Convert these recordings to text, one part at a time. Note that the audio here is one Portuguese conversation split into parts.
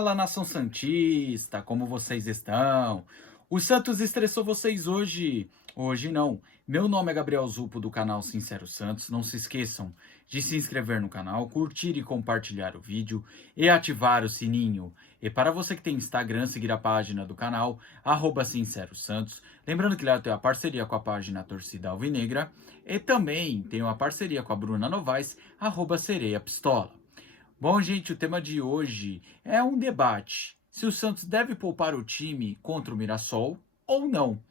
Fala, nação santista, como vocês estão? O Santos estressou vocês hoje? Hoje não. Meu nome é Gabriel Zupo do canal Sincero Santos. Não se esqueçam de se inscrever no canal, curtir e compartilhar o vídeo e ativar o sininho. E para você que tem Instagram, seguir a página do canal, Sincero Santos. Lembrando que lá eu tenho a parceria com a página Torcida Alvinegra e também tenho a parceria com a Bruna Novaes, Sereia Pistola. Bom, gente, o tema de hoje é um debate. Se o Santos deve poupar o time contra o Mirassol ou não.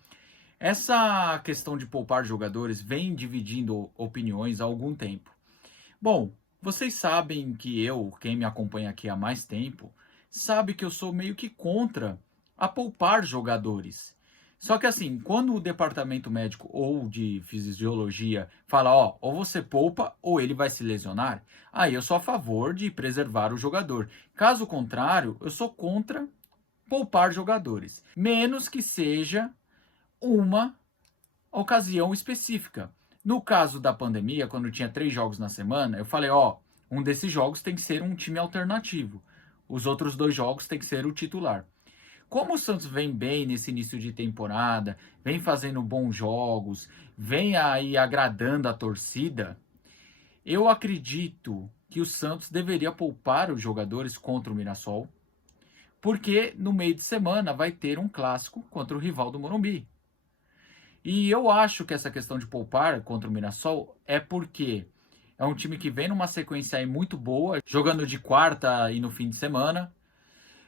Essa questão de poupar jogadores vem dividindo opiniões há algum tempo. Bom, vocês sabem que eu, quem me acompanha aqui há mais tempo, sabe que eu sou meio que contra a poupar jogadores. Só que assim, quando o departamento médico ou de fisiologia fala, ó, ou você poupa ou ele vai se lesionar, aí eu sou a favor de preservar o jogador. Caso contrário, eu sou contra poupar jogadores, menos que seja uma ocasião específica. No caso da pandemia, quando tinha 3 jogos na semana, eu falei, ó, um desses jogos tem que ser um time alternativo. Os outros 2 jogos tem que ser o titular. Como o Santos vem bem nesse início de temporada, vem fazendo bons jogos, vem aí agradando a torcida, eu acredito que o Santos deveria poupar os jogadores contra o Mirassol, porque no meio de semana vai ter um clássico contra o rival do Morumbi. E eu acho que essa questão de poupar contra o Mirassol é porque é um time que vem numa sequência aí muito boa, jogando de quarta e no fim de semana,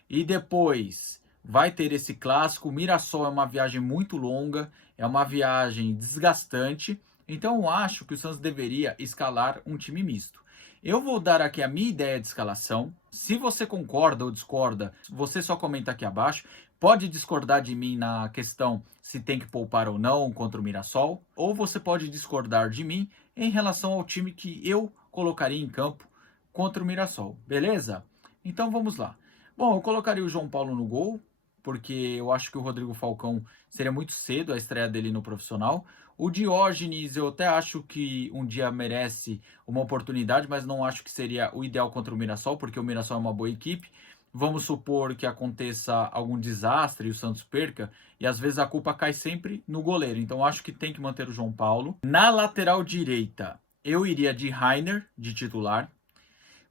e depois vai ter esse clássico. O Mirassol é uma viagem muito longa, é uma viagem desgastante, então eu acho que o Santos deveria escalar um time misto. Eu vou dar aqui a minha ideia de escalação. Se você concorda ou discorda, você só comenta aqui abaixo. Pode discordar de mim na questão se tem que poupar ou não contra o Mirassol, ou você pode discordar de mim em relação ao time que eu colocaria em campo contra o Mirassol, beleza? Então vamos lá. Bom, eu colocaria o João Paulo no gol, porque eu acho que o Rodrigo Falcão seria muito cedo a estreia dele no profissional. O Diógenes, eu até acho que um dia merece uma oportunidade, mas não acho que seria o ideal contra o Mirassol, porque o Mirassol é uma boa equipe. Vamos supor que aconteça algum desastre e o Santos perca, e às vezes a culpa cai sempre no goleiro. Então acho que tem que manter o João Paulo. Na lateral direita, eu iria de Rainer, de titular.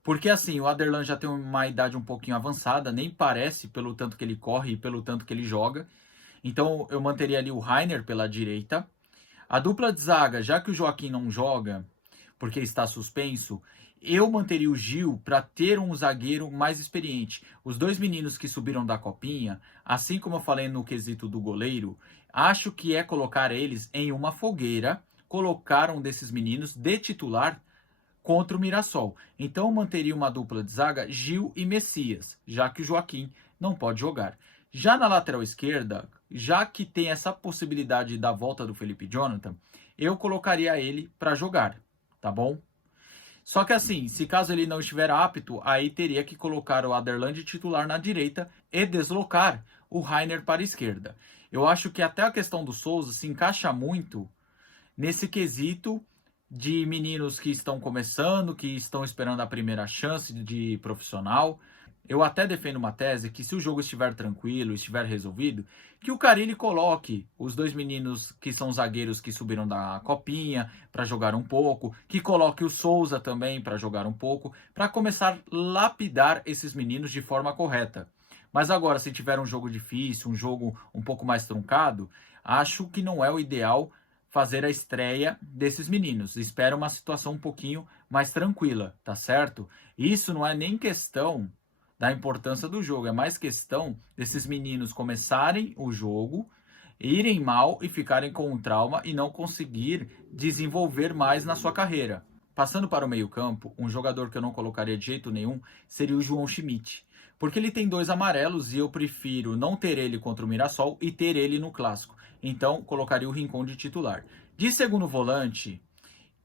Porque assim, o Aderlan já tem uma idade um pouquinho avançada, nem parece pelo tanto que ele corre e pelo tanto que ele joga. Então eu manteria ali o Rainer pela direita. A dupla de zaga, já que o Joaquim não joga, porque está suspenso, eu manteria o Gil para ter um zagueiro mais experiente. Os dois meninos que subiram da copinha, assim como eu falei no quesito do goleiro, acho que é colocar eles em uma fogueira, colocar um desses meninos de titular contra o Mirassol. Então eu manteria uma dupla de zaga Gil e Messias, já que o Joaquim não pode jogar. Já na lateral esquerda, já que tem essa possibilidade da volta do Felipe Jonathan, eu colocaria ele para jogar, tá bom? Só que assim, se caso ele não estiver apto, aí teria que colocar o Aderlan de titular na direita e deslocar o Rainer para a esquerda. Eu acho que até a questão do Souza se encaixa muito nesse quesito de meninos que estão começando, que estão esperando a primeira chance de profissional. Eu até defendo uma tese que se o jogo estiver tranquilo, estiver resolvido, que o Carille coloque os dois meninos que são zagueiros que subiram da copinha para jogar um pouco, que coloque o Souza também para jogar um pouco, para começar a lapidar esses meninos de forma correta. Mas agora, se tiver um jogo difícil, um jogo um pouco mais truncado, acho que não é o ideal fazer a estreia desses meninos. Espera uma situação um pouquinho mais tranquila, tá certo? Isso não é nem questão da importância do jogo, é mais questão desses meninos começarem o jogo, irem mal e ficarem com um trauma e não conseguir desenvolver mais na sua carreira. Passando para o meio-campo, um jogador que eu não colocaria de jeito nenhum seria o João Schmidt. Porque ele tem 2 amarelos e eu prefiro não ter ele contra o Mirassol e ter ele no clássico. Então, colocaria o Rincon de titular. De segundo volante,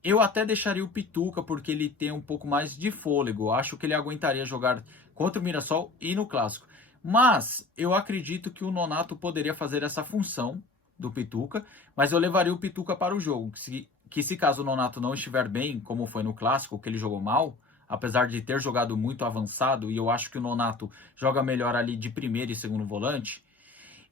eu até deixaria o Pituca, porque ele tem um pouco mais de fôlego. Acho que ele aguentaria jogar contra o Mirassol e no clássico. Mas eu acredito que o Nonato poderia fazer essa função do Pituca, mas eu levaria o Pituca para o jogo. Que se caso o Nonato não estiver bem, como foi no clássico, que ele jogou mal, apesar de ter jogado muito avançado, e eu acho que o Nonato joga melhor ali de primeiro e segundo volante,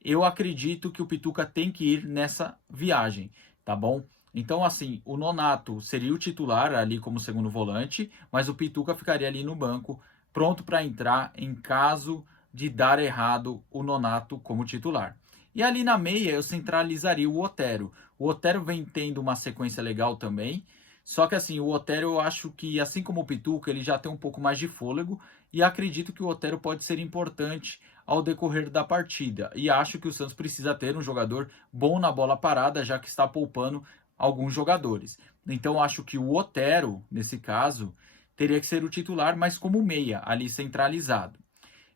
eu acredito que o Pituca tem que ir nessa viagem, tá bom? Então, assim, o Nonato seria o titular ali como segundo volante, mas o Pituca ficaria ali no banco, pronto para entrar em caso de dar errado o Nonato como titular. E ali na meia eu centralizaria o Otero. O Otero vem tendo uma sequência legal também, só que assim, o Otero eu acho que, assim como o Pituca, ele já tem um pouco mais de fôlego, e acredito que o Otero pode ser importante ao decorrer da partida. E acho que o Santos precisa ter um jogador bom na bola parada, já que está poupando alguns jogadores. Então acho que o Otero, nesse caso, teria que ser o titular, mas como meia, ali centralizado.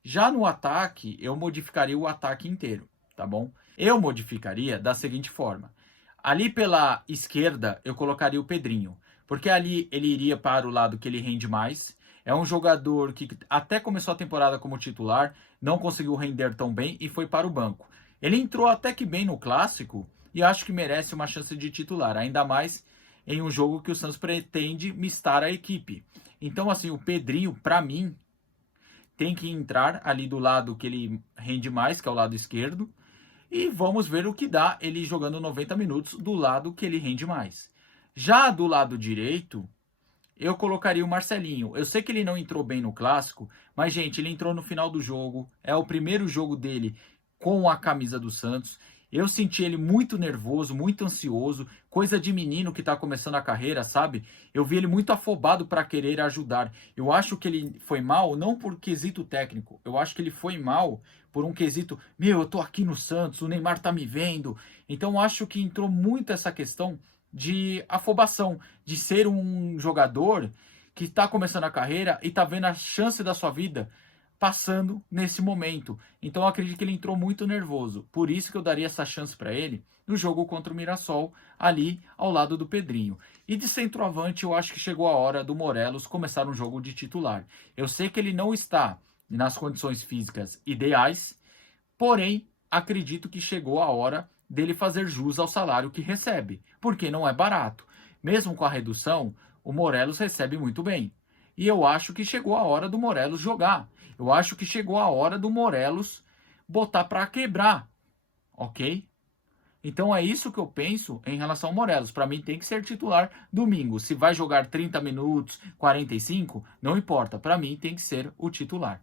Já no ataque, eu modificaria o ataque inteiro, tá bom? Eu modificaria da seguinte forma. Ali pela esquerda, eu colocaria o Pedrinho, porque ali ele iria para o lado que ele rende mais. É um jogador que até começou a temporada como titular, não conseguiu render tão bem e foi para o banco. Ele entrou até que bem no clássico e acho que merece uma chance de titular, ainda mais em um jogo que o Santos pretende mistar a equipe. Então, assim, o Pedrinho, para mim, tem que entrar ali do lado que ele rende mais, que é o lado esquerdo, e vamos ver o que dá ele jogando 90 minutos do lado que ele rende mais. Já do lado direito, eu colocaria o Marcelinho. Eu sei que ele não entrou bem no clássico, mas, gente, ele entrou no final do jogo. É o primeiro jogo dele com a camisa do Santos. Eu senti ele muito nervoso, muito ansioso, coisa de menino que tá começando a carreira, sabe? Eu vi ele muito afobado para querer ajudar. Eu acho que ele foi mal não por quesito técnico. Eu acho que ele foi mal por um quesito, meu, eu tô aqui no Santos, o Neymar tá me vendo. Então eu acho que entrou muito essa questão de afobação, de ser um jogador que está começando a carreira e está vendo a chance da sua vida passando nesse momento. Então eu acredito que ele entrou muito nervoso. Por isso que eu daria essa chance para ele no jogo contra o Mirassol, ali ao lado do Pedrinho. E de centroavante, eu acho que chegou a hora do Morelos começar um jogo de titular. Eu sei que ele não está nas condições físicas ideais, porém, acredito que chegou a hora dele fazer jus ao salário que recebe, porque não é barato. Mesmo com a redução, o Morelos recebe muito bem. E eu acho que chegou a hora do Morelos jogar. Eu acho que chegou a hora do Morelos botar para quebrar, ok? Então é isso que eu penso em relação ao Morelos. Para mim tem que ser titular domingo. Se vai jogar 30 minutos, 45, não importa. Para mim tem que ser o titular.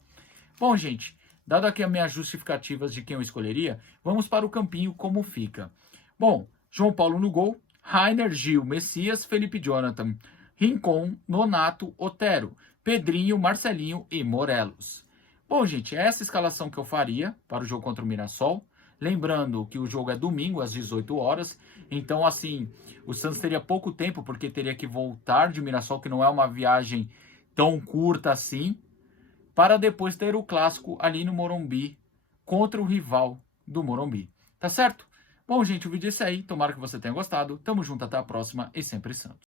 Bom, gente, dado aqui as minhas justificativas de quem eu escolheria, vamos para o campinho como fica. Bom, João Paulo no gol, Rainer, Gil, Messias, Felipe Jonathan, Rincon, Nonato, Otero, Pedrinho, Marcelinho e Morelos. Bom, gente, é essa escalação que eu faria para o jogo contra o Mirassol. Lembrando que o jogo é domingo às 18 horas, então assim, o Santos teria pouco tempo porque teria que voltar de Mirassol, que não é uma viagem tão curta assim, para depois ter o clássico ali no Morumbi contra o rival do Morumbi. Tá certo? Bom, gente, o vídeo é esse aí. Tomara que você tenha gostado. Tamo junto, até a próxima e sempre Santos.